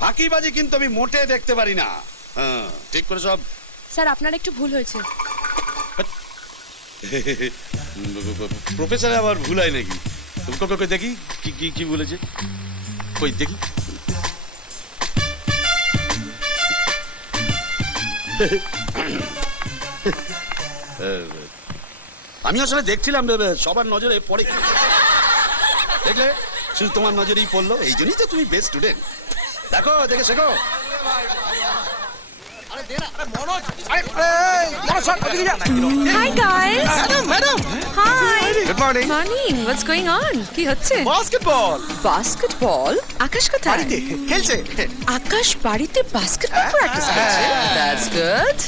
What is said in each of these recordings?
ফাঁকিবাজি কিন্তু আমি মোটে দেখতে পারি না। ঠিক করে সব। স্যার আপনার একটু ভুল হয়েছে। প্রফেসরে আবার ভুল হয় নাকি? দেখি কি কি কি বলেছে, কই দেখি। আমি আসলে দেখছিলাম সবার নজরে পড়ে, দেখলে শুধু তোমার নজরেই পড়লো, এই জন্যই তো তুমি বেস্ট স্টুডেন্ট। দেখো, দেখে শেখো। Hi guys. Madam. Hi. Good morning. Morning. What's going on? কি হচ্ছে? Basketball. বাস্কেটবল? আকাশ কোথায়? বাড়িতে খেলছে। আকাশ বাড়িতে বাস্কেটবল প্র্যাকটিস করছে? That's good.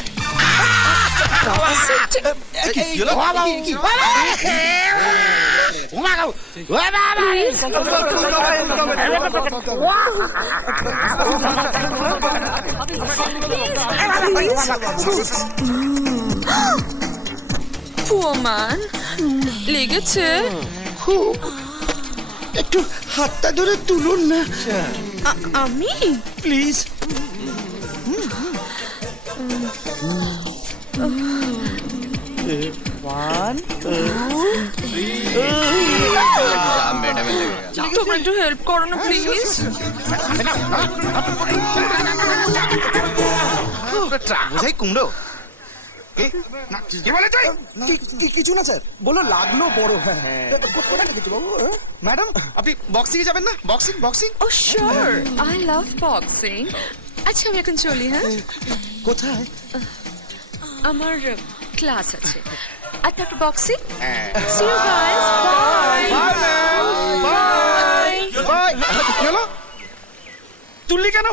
Poor man. লেগেছে? একটু হাতটা ধরে তুলুন না আমি? প্লিজ। তোমরা একটু হেল্প করো না প্লিজ। বোঝাই কুমড়ো। কি বলে কিছু না স্যার, বলো লাগলো বড়। কোথায় লিখেছো বাবু? ম্যাডাম আপনি বক্সিং এ যাবেন না? Boxing boxing. Oh sure. I love boxing. আচ্ছা আমি এখন চলি। হ্যাঁ, কোথায়? আমার ক্লাস আছে। আচ্ছা একটু boxing. See you guys. Bye. Bye bye. চলো। তুললি কেন?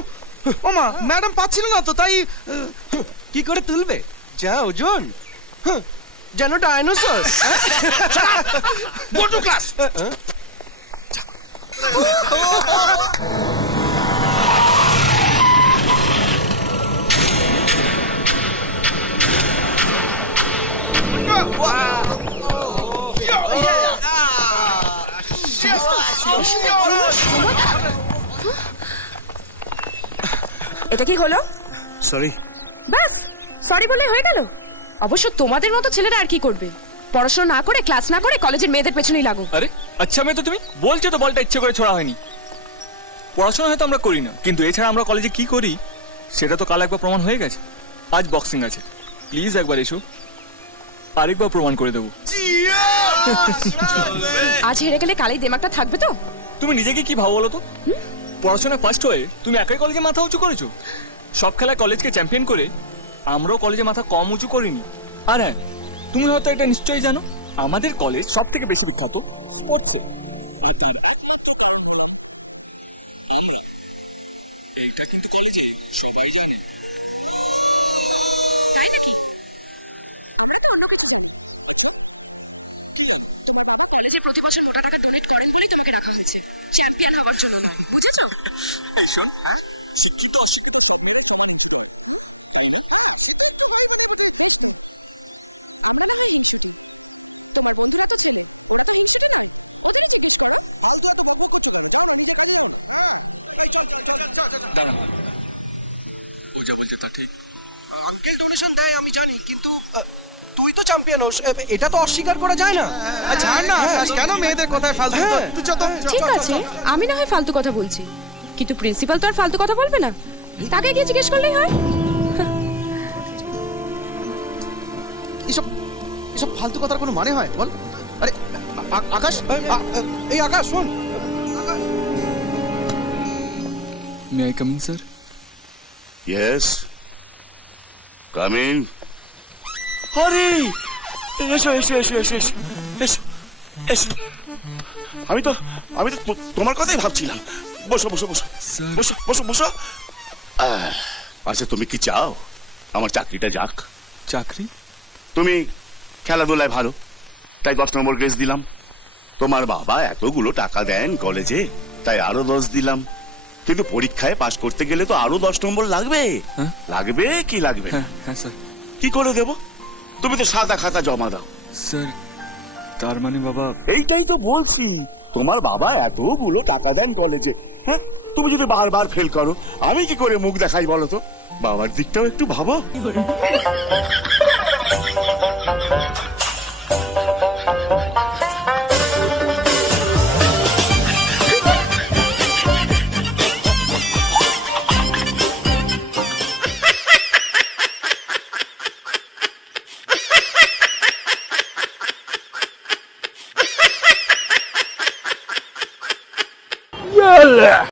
ওমা ম্যাডাম পাচ্ছিল না তো, তাই। কি করে তুলবে? যা ওজন, যেন ডাইনোসর। Go to class. এটা কি হলো? সরি। বাস সরি বলে হয়ে গেল? অবশ্য তোমাদের মতো ছেলেরা আর কি করবে? পড়াশোনা না করে, ক্লাস না করে কলেজের মেয়েদের পেছনেই লাগো। আরে আচ্ছা মেয়ে তো তুমি বলছো তো বলটা ইচ্ছে করে ছোড়া হয়নি। পড়াশোনা হয়তো আমরা করি না, কিন্তু এছাড়া আমরা কলেজে কি করি সেটা তো কাল একবার প্রমাণ হয়ে গেছে। আজ বক্সিং আছে, প্লিজ একবার এসো, আরেকবার প্রমাণ করে দেবো। আজ হেরে গেলে কালেই দেমাগটা থাকবে তো? তুমি নিজেকে কি ভাবো বলো তো? পড়াশোনা ফার্স্ট হয়ে তুমি একাই কলেজে মাথা উঁচু করেছো। সব খেলায় কলেজকে চ্যাম্পিয়ন করে আমরাও কলেজে মাথা কম উঁচু করিনি। আর হ্যাঁ, তুমি হয়তো এটা নিশ্চয়ই জানো, আমাদের কলেজ সব থেকে বেশি বিখ্যাত স্পোর্টসে। তুই তো চ্যাম্পিয়ন হোস, এটা তো অস্বীকার করা যায় না। ছাড় না, কেন মেয়েদের কথায় ফালতু? তুই যত। ঠিক আছে, আমি না হয় ফালতু কথা বলছি, কিন্তু প্রিন্সিপাল তো আর ফালতু কথা বলবে না। তাকে গিয়ে জিজ্ঞেস করলেই হয়। এসব এসব ফালতু কথার কোনো মানে হয় বল? আরে আকাশ, এই আকাশ শোন। May I come in sir? Yes, come in. আরে এসো এসো এসো এসো এসো এসো এসো। আমি তো তোমার কথাই ভাবছিলাম। বসো বসো বসো বসো বসো বসো। আচ্ছা তুমি কি চাও আমার চাকরিটা যাক? চাকরি? তুমি খেলাধুলায় ভালো, তাই 10 নম্বর গ্রেস দিলাম। তোমার বাবা এতগুলো টাকা দেন কলেজে, তাই আরো 10 দিলাম। কিন্তু পরীক্ষায় পাশ করতে গেলে তো আরো 10 নম্বর লাগবে। লাগবে কি লাগবে? হ্যাঁ স্যার। কি করে দেব? তুমি তো সাদা খাতা জমা দাও। স্যার তার মানে বাবা? এইটাই তো বলছি, তোমার বাবা এতগুলো টাকা দেন কলেজে, হ্যাঁ তুমি যদি বারবার ফেল করো আমি কি করে মুখ দেখাই বলো তো? বাবার দিকটাও একটু ভাবো।